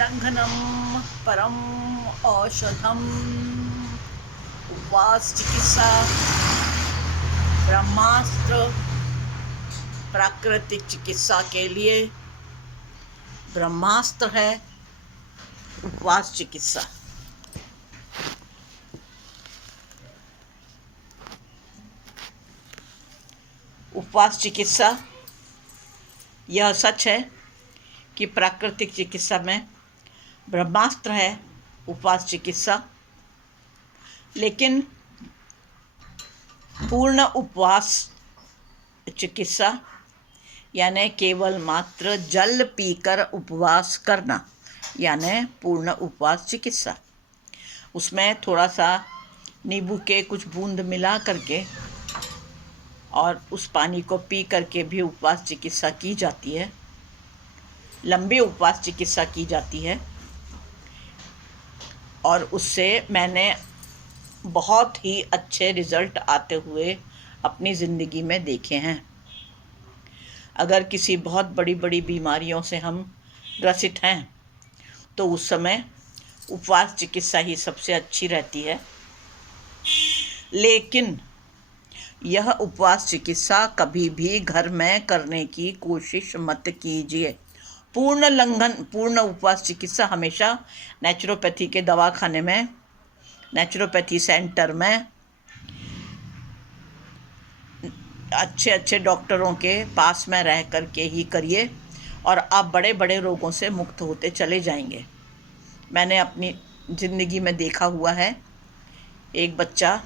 लंघनम परम औषधम। उपवास चिकित्सा ब्रह्मास्त्र। प्राकृतिक चिकित्सा के लिए ब्रह्मास्त्र है उपवास चिकित्सा। उपवास चिकित्सा, यह सच है कि प्राकृतिक चिकित्सा में ब्रह्मास्त्र है उपवास चिकित्सा, लेकिन पूर्ण उपवास चिकित्सा यानी केवल मात्र जल पीकर उपवास करना यानी पूर्ण उपवास चिकित्सा। उसमें थोड़ा सा नींबू के कुछ बूंद मिला करके और उस पानी को पी करके भी उपवास चिकित्सा की जाती है। लंबी उपवास चिकित्सा की जाती है और उससे मैंने बहुत ही अच्छे रिज़ल्ट आते हुए अपनी ज़िंदगी में देखे हैं। अगर किसी बहुत बड़ी बड़ी बीमारियों से हम ग्रसित हैं तो उस समय उपवास चिकित्सा ही सबसे अच्छी रहती है। लेकिन यह उपवास चिकित्सा कभी भी घर में करने की कोशिश मत कीजिए। पूर्ण उपवास चिकित्सा हमेशा नेचुरोपैथी के दवाखाने में, नेचुरोपैथी सेंटर में अच्छे अच्छे डॉक्टरों के पास में रह कर के ही करिए और आप बड़े बड़े रोगों से मुक्त होते चले जाएंगे। मैंने अपनी ज़िंदगी में देखा हुआ है, एक बच्चा,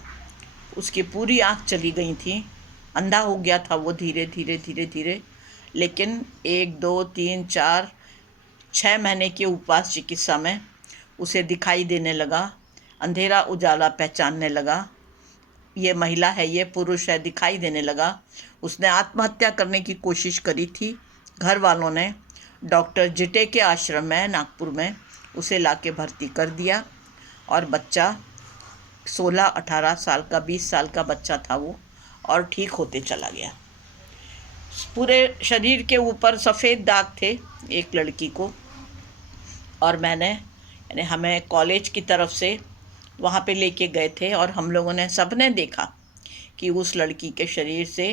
उसकी पूरी आँख चली गई थी, अंधा हो गया था वो धीरे धीरे धीरे धीरे, लेकिन 1 2 3 4 6 महीने की उपवास चिकित्सा में उसे दिखाई देने लगा, अंधेरा उजाला पहचानने लगा, ये महिला है ये पुरुष है दिखाई देने लगा। उसने आत्महत्या करने की कोशिश करी थी। घर वालों ने डॉक्टर जिटे के आश्रम में नागपुर में उसे लाके भर्ती कर दिया और बच्चा 16-18 साल का 20 साल का बच्चा था वो, और ठीक होते चला गया। पूरे शरीर के ऊपर सफ़ेद दाग थे एक लड़की को, और मैंने यानी हमें कॉलेज की तरफ से वहाँ पे लेके गए थे और हम लोगों ने सबने देखा कि उस लड़की के शरीर से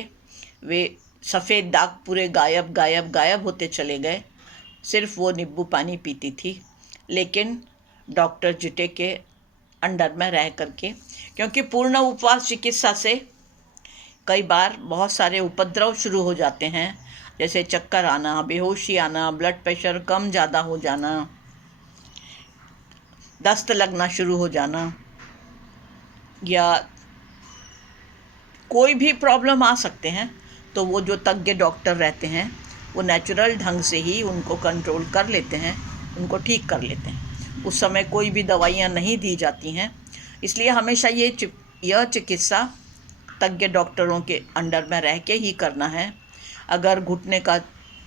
वे सफ़ेद दाग पूरे गायब गायब गायब होते चले गए। सिर्फ वो नींबू पानी पीती थी, लेकिन डॉक्टर जिटे के अंडर में रह करके, क्योंकि पूर्ण उपवास चिकित्सा से कई बार बहुत सारे उपद्रव शुरू हो जाते हैं, जैसे चक्कर आना, बेहोशी आना, ब्लड प्रेशर कम ज़्यादा हो जाना, दस्त लगना शुरू हो जाना, या कोई भी प्रॉब्लम आ सकते हैं। तो वो जो तज्ञ डॉक्टर रहते हैं वो नेचुरल ढंग से ही उनको कंट्रोल कर लेते हैं, उनको ठीक कर लेते हैं। उस समय कोई भी दवाइयाँ नहीं दी जाती हैं। इसलिए हमेशा यह चिकित्सा तज्ञ डॉक्टरों के अंडर में रह के ही करना है। अगर घुटने का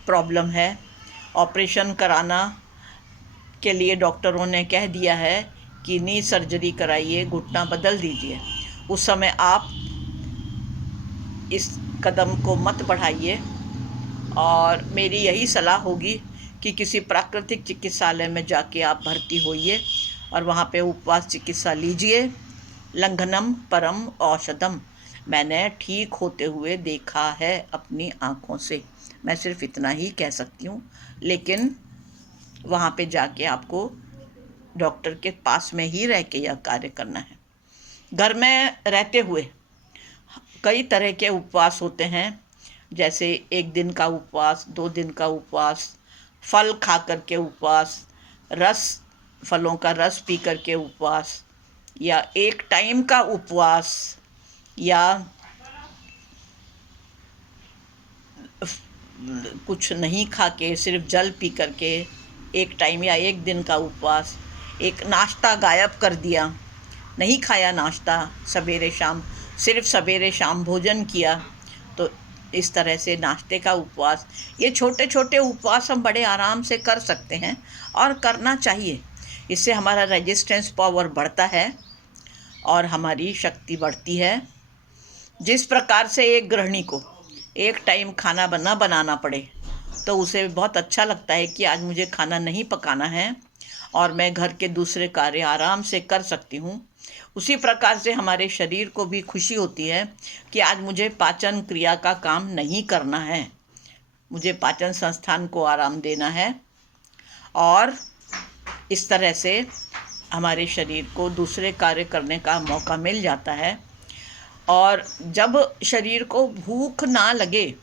प्रॉब्लम है, ऑपरेशन कराना के लिए डॉक्टरों ने कह दिया है कि नी सर्जरी कराइए, घुटना बदल दीजिए, उस समय आप इस कदम को मत बढ़ाइए। और मेरी यही सलाह होगी कि किसी प्राकृतिक चिकित्सालय में जाके आप भर्ती होइए और वहाँ पे उपवास चिकित्सा लीजिए। लंघनम परम औषधम, मैंने ठीक होते हुए देखा है अपनी आँखों से। मैं सिर्फ इतना ही कह सकती हूँ, लेकिन वहाँ पे जाके आपको डॉक्टर के पास में ही रह के यह कार्य करना है। घर में रहते हुए कई तरह के उपवास होते हैं, जैसे 1 दिन का उपवास, 2 दिन का उपवास, फल खा कर के उपवास, फलों का रस पी कर के उपवास, या 1 टाइम का उपवास, या कुछ नहीं खा के सिर्फ जल पी कर के 1 टाइम या 1 दिन का उपवास। एक नाश्ता गायब कर दिया, नहीं खाया नाश्ता सवेरे शाम, सिर्फ सवेरे शाम भोजन किया, तो इस तरह से नाश्ते का उपवास। ये छोटे छोटे उपवास हम बड़े आराम से कर सकते हैं और करना चाहिए। इससे हमारा रेजिस्टेंस पावर बढ़ता है और हमारी शक्ति बढ़ती है। जिस प्रकार से एक गृहिणी को 1 टाइम खाना बनाना पड़े तो उसे बहुत अच्छा लगता है कि आज मुझे खाना नहीं पकाना है, और मैं घर के दूसरे कार्य आराम से कर सकती हूँ, उसी प्रकार से हमारे शरीर को भी खुशी होती है कि आज मुझे पाचन क्रिया का काम नहीं करना है, मुझे पाचन संस्थान को आराम देना है। और इस तरह से हमारे शरीर को दूसरे कार्य करने का मौका मिल जाता है। और जब शरीर को भूख ना लगे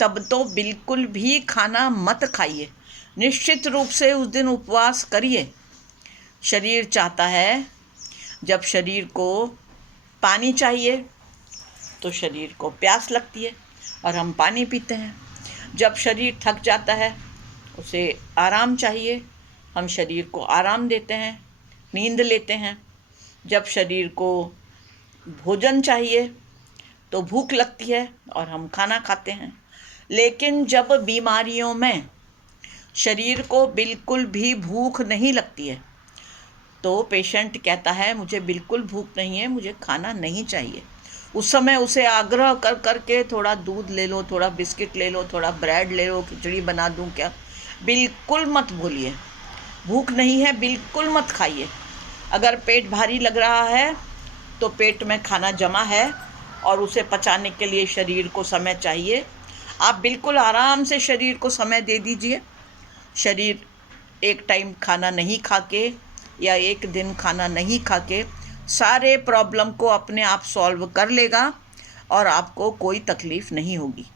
तब तो बिल्कुल भी खाना मत खाइए, निश्चित रूप से उस दिन उपवास करिए। शरीर चाहता है, जब शरीर को पानी चाहिए तो शरीर को प्यास लगती है और हम पानी पीते हैं। जब शरीर थक जाता है, उसे आराम चाहिए, हम शरीर को आराम देते हैं, नींद लेते हैं। जब शरीर को भोजन चाहिए तो भूख लगती है और हम खाना खाते हैं। लेकिन जब बीमारियों में शरीर को बिल्कुल भी भूख नहीं लगती है तो पेशेंट कहता है मुझे बिल्कुल भूख नहीं है, मुझे खाना नहीं चाहिए। उस समय उसे आग्रह कर कर के थोड़ा दूध ले लो, थोड़ा बिस्किट ले लो, थोड़ा ब्रेड ले लो, खिचड़ी बना दूं क्या? बिल्कुल मत बोलिए, भूख नहीं है बिल्कुल मत खाइए। अगर पेट भारी लग रहा है तो पेट में खाना जमा है और उसे पचाने के लिए शरीर को समय चाहिए। आप बिल्कुल आराम से शरीर को समय दे दीजिए। शरीर एक टाइम खाना नहीं खा के या एक दिन खाना नहीं खा के सारे प्रॉब्लम को अपने आप सॉल्व कर लेगा और आपको कोई तकलीफ़ नहीं होगी।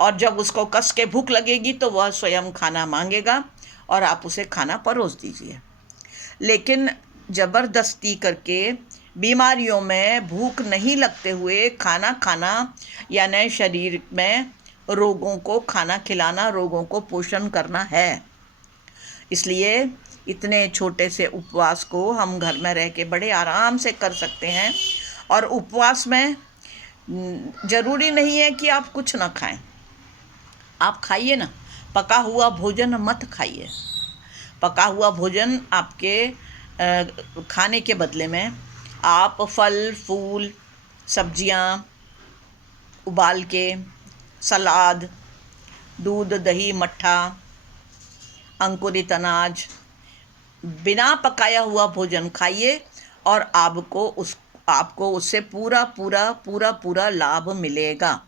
और जब उसको कस के भूख लगेगी तो वह स्वयं खाना मांगेगा और आप उसे खाना परोस दीजिए। लेकिन ज़बरदस्ती करके बीमारियों में भूख नहीं लगते हुए खाना खाना यानी शरीर में रोगों को खाना खिलाना, रोगों को पोषण करना है। इसलिए इतने छोटे से उपवास को हम घर में रह के बड़े आराम से कर सकते हैं। और उपवास में ज़रूरी नहीं है कि आप कुछ ना खाएं, आप खाइए ना। पका हुआ भोजन मत खाइए। पका हुआ भोजन आपके खाने के बदले में आप फल फूल, सब्जियां उबाल के, सलाद, दूध दही मट्ठा, अंकुरित अनाज, बिना पकाया हुआ भोजन खाइए और आपको उससे पूरा लाभ मिलेगा।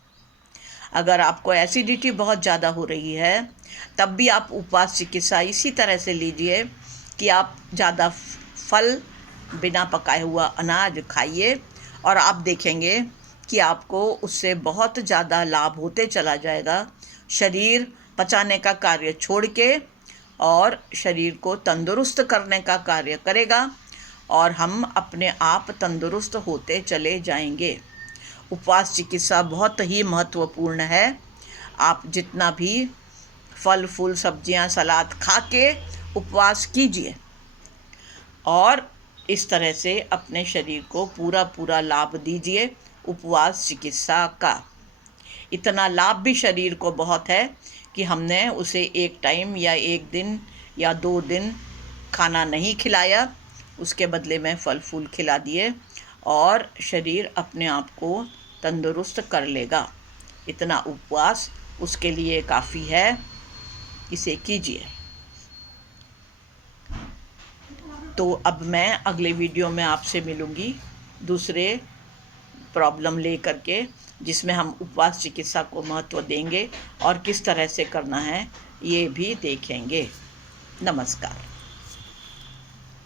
अगर आपको एसिडिटी बहुत ज़्यादा हो रही है तब भी आप उपवास चिकित्सा इसी तरह से लीजिए कि आप ज़्यादा फल, बिना पकाया हुआ अनाज खाइए और आप देखेंगे कि आपको उससे बहुत ज़्यादा लाभ होते चला जाएगा। शरीर पचाने का कार्य छोड़ के और शरीर को तंदुरुस्त करने का कार्य करेगा और हम अपने आप तंदुरुस्त होते चले जाएंगे। उपवास चिकित्सा बहुत ही महत्वपूर्ण है। आप जितना भी फल फूल, सब्जियां, सलाद खा के उपवास कीजिए और इस तरह से अपने शरीर को पूरा लाभ दीजिए उपवास चिकित्सा का। इतना लाभ भी शरीर को बहुत है कि हमने उसे एक टाइम या एक दिन या 2 दिन खाना नहीं खिलाया, उसके बदले में फल फूल खिला दिए और शरीर अपने आप को तंदुरुस्त कर लेगा। इतना उपवास उसके लिए काफ़ी है, इसे कीजिए। तो अब मैं अगले वीडियो में आपसे मिलूँगी दूसरे प्रॉब्लम ले करके, जिसमें हम उपवास चिकित्सा को महत्व देंगे और किस तरह से करना है ये भी देखेंगे। नमस्कार।